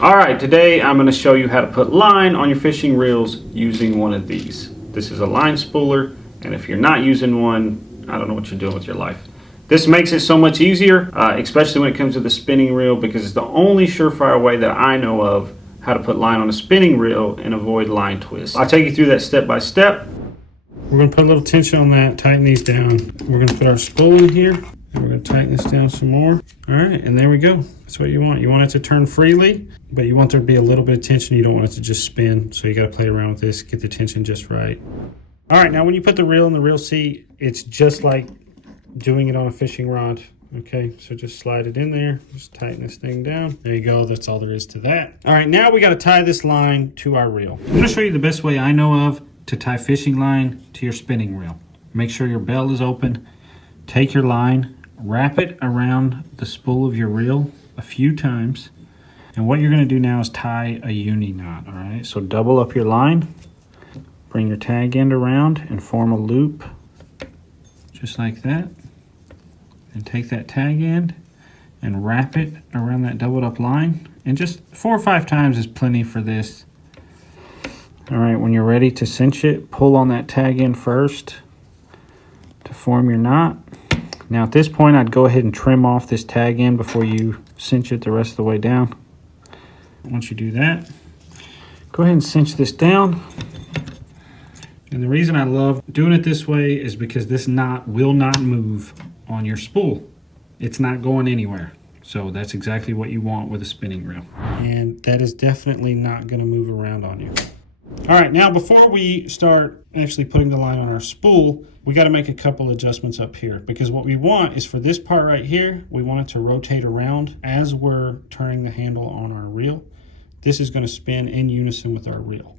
All right, today I'm going to show you how to put line on your fishing reels using one of these. This is a line spooler, and if you're not using one, I don't know what you're doing with your life. This makes it so much easier, especially when it comes to the spinning reel, because it's the only surefire way that I know of how to put line on a spinning reel and avoid line twists. I'll take you through that step by step. We're going to put a little tension on that, tighten these down. We're going to put our spool in here, and we're going to tighten this down some more. All right, and there we go. That's what you want. You want it to turn freely, but you want there to be a little bit of tension. You don't want it to just spin, so you got to play around with this, get the tension just right. All right, now when you put the reel in the reel seat, it's just like doing it on a fishing rod. Okay, so just slide it in there, just tighten this thing down. There you go, that's all there is to that. All right, now we got to tie this line to our reel. I'm going to show you the best way I know of to tie fishing line to your spinning reel. Make sure your bell is open. Take your line, wrap it around the spool of your reel a few times. And what you're going to do now is tie a uni knot, all right? So double up your line, bring your tag end around and form a loop just like that. And take that tag end and wrap it around that doubled up line. And just 4 or 5 times is plenty for this. All right, when you're ready to cinch it, pull on that tag end first to form your knot. Now at this point, I'd go ahead and trim off this tag end before you cinch it the rest of the way down. Once you do that, go ahead and cinch this down. And the reason I love doing it this way is because this knot will not move on your spool. It's not going anywhere. So that's exactly what you want with a spinning reel. And that is definitely not going to move around on you. All right, now before we start actually putting the line on our spool, we got to make a couple adjustments up here, because what we want is for this part right here, we want it to rotate around as we're turning the handle on our reel. This is going to spin in unison with our reel.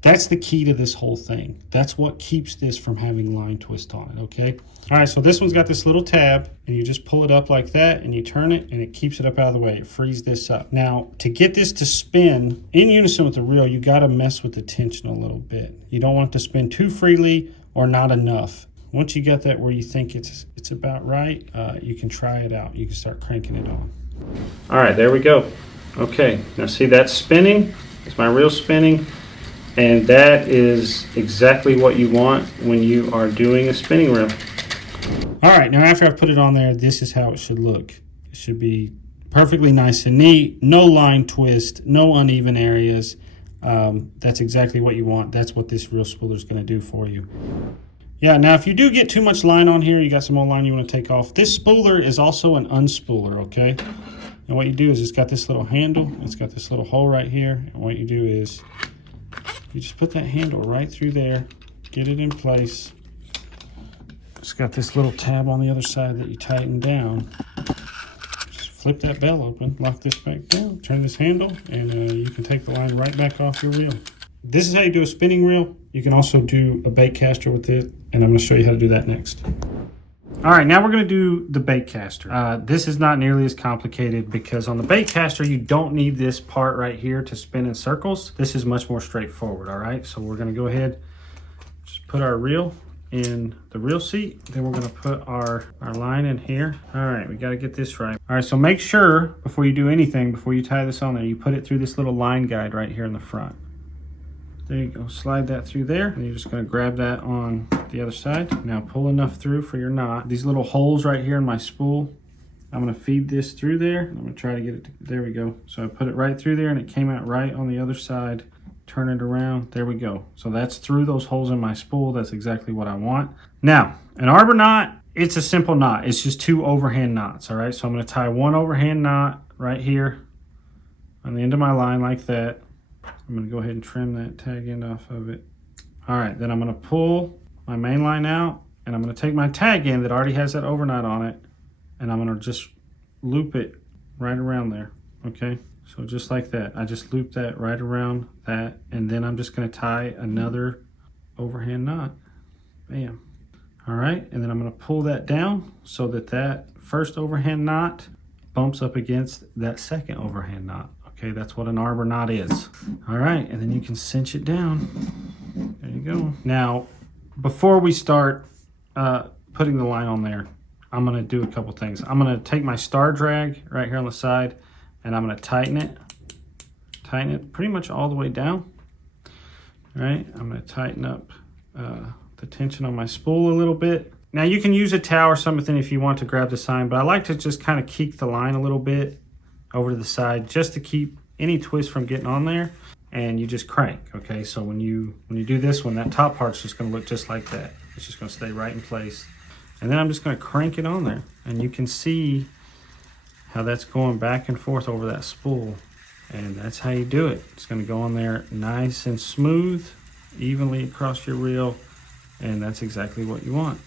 That's the key to this whole thing. That's what keeps this from having line twist on it, okay? All right, so this one's got this little tab, and you just pull it up like that, and you turn it, and it keeps it up out of the way. It frees this up. Now, to get this to spin in unison with the reel, you got to mess with the tension a little bit. You don't want it to spin too freely or not enough. Once you get that where you think it's about right, you can try it out. You can start cranking it on. All right, there we go. Okay, now see that's spinning. It's my reel spinning. And that is exactly what you want when you are doing a spinning reel. All right, now after I've put it on there, this is how it should look. It should be perfectly nice and neat, no line twist, no uneven areas. That's exactly what you want. That's what this reel spooler is going to do for you. Yeah, now if you do get too much line on here, you got some more line you want to take off. This spooler is also an unspooler, okay? And what you do is it's got this little handle, it's got this little hole right here, and what you do is you just put that handle right through there, get it in place. It's got this little tab on the other side that you tighten down. Just flip that bell open, lock this back down, turn this handle, and you can take the line right back off your reel. This is how you do a spinning reel. You can also do a baitcaster with it, and I'm going to show you how to do that next. All right, now we're going to do the baitcaster. This is not nearly as complicated because on the baitcaster, you don't need this part right here to spin in circles. This is much more straightforward, all right? So we're going to go ahead, just put our reel in the reel seat. Then we're going to put our line in here. All right, we got to get this right. All right, so make sure before you do anything, before you tie this on there, you put it through this little line guide right here in the front. There you go, slide that through there, and you're just gonna grab that on the other side. Now pull enough through for your knot. These little holes right here in my spool, I'm gonna feed this through there. I'm gonna try to get it, there we go. So I put it right through there and it came out right on the other side. Turn it around, there we go. So that's through those holes in my spool. That's exactly what I want. Now, an arbor knot, it's a simple knot. It's just 2 overhand knots, all right? So I'm gonna tie 1 overhand knot right here on the end of my line like that. I'm going to go ahead and trim that tag end off of it. All right, then I'm going to pull my main line out, and I'm going to take my tag end that already has that overknot on it, and I'm going to just loop it right around there, okay? So just like that. I just loop that right around that, and then I'm just going to tie another overhand knot. Bam. All right, and then I'm going to pull that down so that that first overhand knot bumps up against that second overhand knot. Okay, that's what an arbor knot is. All right, and then you can cinch it down. There you go. Now, before we start putting the line on there, I'm gonna do a couple things. I'm gonna take my star drag right here on the side, and I'm gonna tighten it tighten it pretty much all the way down. All right, I'm gonna tighten up the tension on my spool a little bit. Now you can use a towel or something if you want to grab the sign, but I like to just kind of keep the line a little bit over to the side just to keep any twist from getting on there. And you just crank, okay? So when you do this one, that top part's just gonna look just like that. It's just gonna stay right in place. And then I'm just gonna crank it on there. And you can see how that's going back and forth over that spool. And that's how you do it. It's gonna go on there nice and smooth, evenly across your reel. And that's exactly what you want.